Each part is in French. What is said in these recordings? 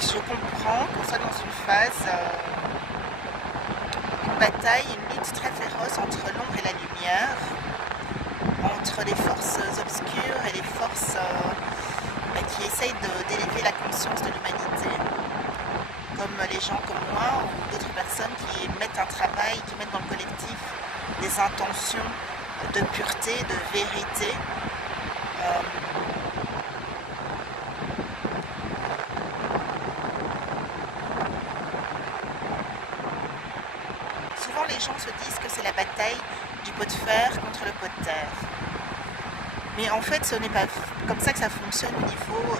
je comprends qu'on soit dans une phase, une bataille, une lutte très féroce entre l'ombre et la lumière, entre les forces obscures et les forces qui essayent d'élever la conscience de l'humanité, comme les gens comme moi ou d'autres personnes qui mettent un travail, qui mettent dans le collectif des intentions de pureté, de vérité. Souvent les gens se disent que c'est la bataille du pot de fer contre le pot de terre. Mais en fait, ce n'est pas comme ça que ça fonctionne au niveau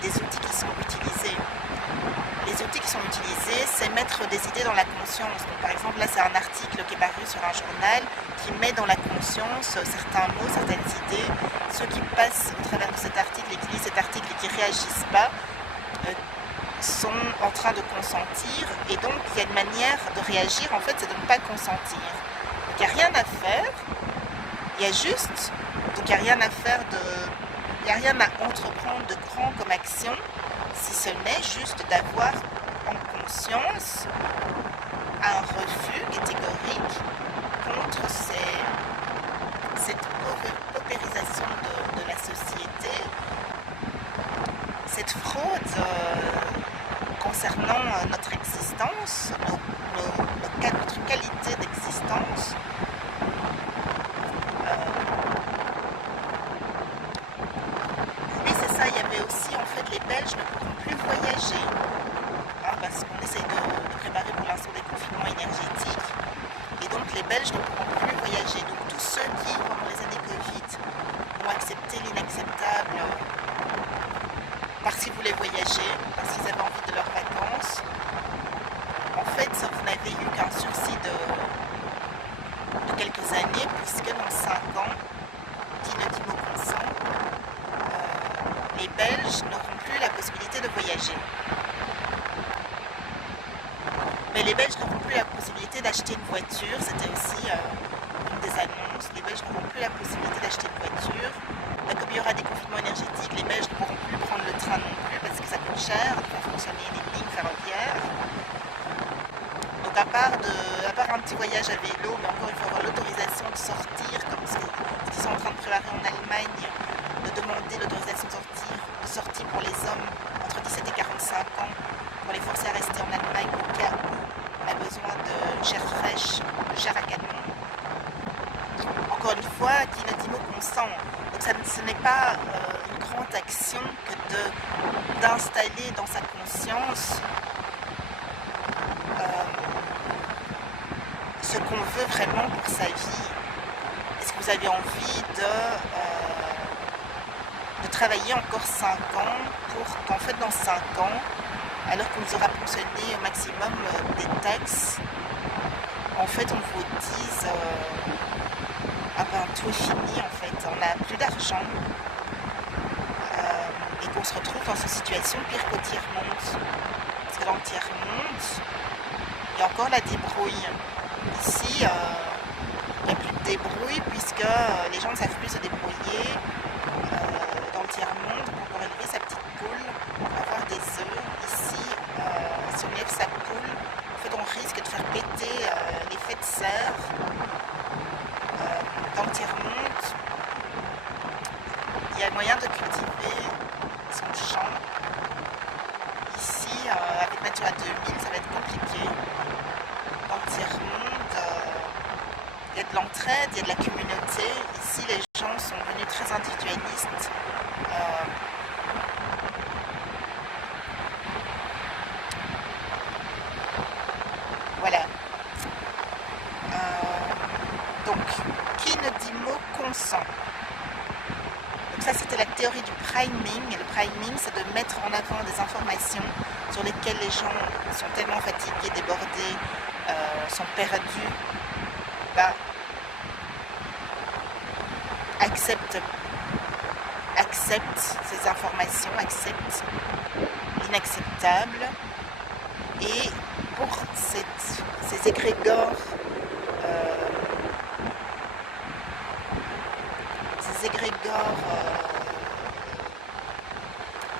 des outils qui sont utilisés. Les outils qui sont utilisés, c'est mettre des idées dans la conscience. Donc, par exemple, là, c'est un article qui est paru sur un journal qui met dans la conscience certains mots, certaines idées. Ceux qui passent au travers de cet article et qui lisent cet article et qui ne réagissent pas sont en train de consentir. Et donc, il y a une manière de réagir, en fait, c'est de ne pas consentir. Donc, il n'y a rien à faire. Il y a juste, donc il n'y a rien à faire il n'y a rien à entreprendre de grand comme action, si ce n'est juste d'avoir en conscience un refus catégorique contre cette paupérisation de la société, cette fraude concernant notre existence, notre qualité d'existence. Il y avait aussi, en fait, les Belges ne pourront plus voyager parce qu'on essaye de préparer pour l'instant des confinements énergétiques et donc les Belges ne pourront plus voyager. Donc tous ceux qui, pendant les années Covid, ont accepté l'inacceptable parce qu'ils voulaient voyager, parce qu'ils avaient envie de leurs vacances, en fait, vous n'avez eu qu'un sursis de quelques années puisque dans 5 ans, qui ne dit mot consent, les Belges n'auront plus la possibilité de voyager. Mais les Belges n'auront plus la possibilité d'acheter une voiture, c'était aussi une des annonces. Les Belges n'auront plus la possibilité d'acheter une voiture. Comme il y aura des confinements énergétiques, les Belges ne pourront plus prendre le train non plus parce que ça coûte cher de faire fonctionner les lignes ferroviaires. Donc à part un petit voyage à vélo, mais encore il faut avoir l'autorisation de sortir, comme ce qu'ils sont en train de préparer en Allemagne, de demander l'autorisation de sortie pour les hommes entre 17 et 45 ans pour les forcer à rester en Allemagne au cas où on a besoin de chair fraîche, de chair à canon. Encore une fois, qui ne dit mot consent. Donc ce n'est pas une grande action que d'installer dans sa conscience ce qu'on veut vraiment pour sa vie. Est-ce que vous avez envie de travailler encore 5 ans pour qu'en fait dans 5 ans, alors qu'on vous aura fonctionné au maximum des taxes, en fait on vous dise tout est fini en fait, on n'a plus d'argent et qu'on se retrouve dans une situation pire qu'au tiers-monde. Parce que dans le tiers-monde, il y a encore la débrouille. Ici, il n'y a plus de débrouille puisque les gens ne savent plus se débrouiller. Dans le tiers-monde, pour élever sa petite poule, pour avoir des œufs, ici, si on élève sa poule, en fait, on risque de faire péter l'effet de serre. Dans le tiers-monde, il y a moyen de cultiver son champ. Ici, avec Natura 2000, ça va être compliqué. Dans le tiers-monde, il y a de l'entraide, il y a de la communauté. Ici, les gens sont devenus très individualistes. Voilà. Donc, qui ne dit mot consent. Donc ça, c'était la théorie du priming. Et le priming, c'est de mettre en avant des informations sur lesquelles les gens sont tellement fatigués, débordés, sont perdus. Accepte ces informations, accepte l'inacceptable. Et pour ces égrégores,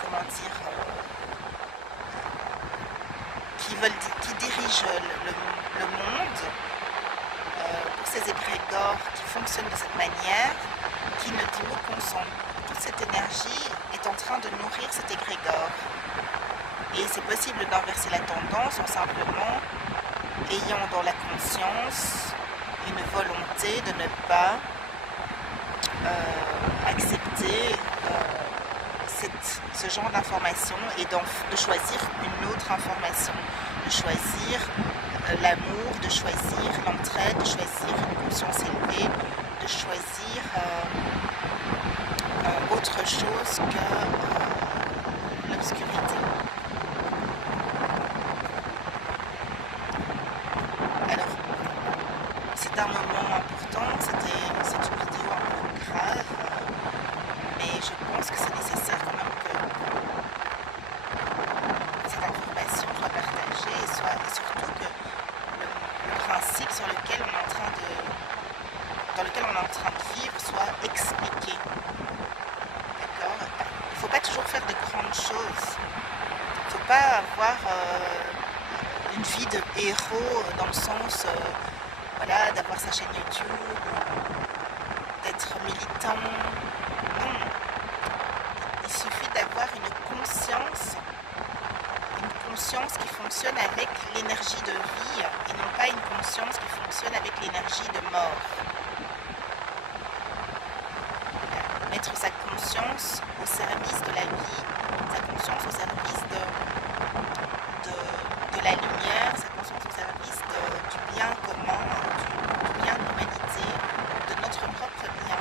comment dire, qui dirigent le monde, pour ces égrégores qui fonctionnent de cette manière, qui ne dit mot consent. Toute cette énergie est en train de nourrir cet égrégore. Et c'est possible d'inverser la tendance en simplement ayant dans la conscience une volonté de ne pas accepter ce genre d'information et de choisir une autre information, de choisir l'amour, de choisir l'entraide, de choisir une conscience élevée, de choisir autre chose que l'obscurité. Alors, c'est un moment important, c'est une vidéo un peu grave, mais je pense que c'est nécessaire quand même que cette information soit partagée et surtout que le principe dans lequel on est en train de vivre soit expliqué. D'accord ? Il ne faut pas toujours faire de grandes choses. Il ne faut pas avoir une vie de héros dans le sens d'avoir sa chaîne YouTube, d'être militant. Non. Il suffit d'avoir une conscience qui fonctionne avec l'énergie de vie et non pas une conscience qui fonctionne avec l'énergie de mort. Mettre sa conscience au service de la vie, sa conscience au service de la lumière, sa conscience au service du bien commun, du bien de l'humanité, de notre propre bien.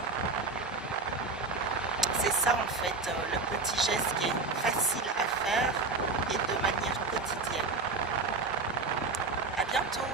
C'est ça en fait le petit geste qui est facile à faire et de manière quotidienne. À bientôt!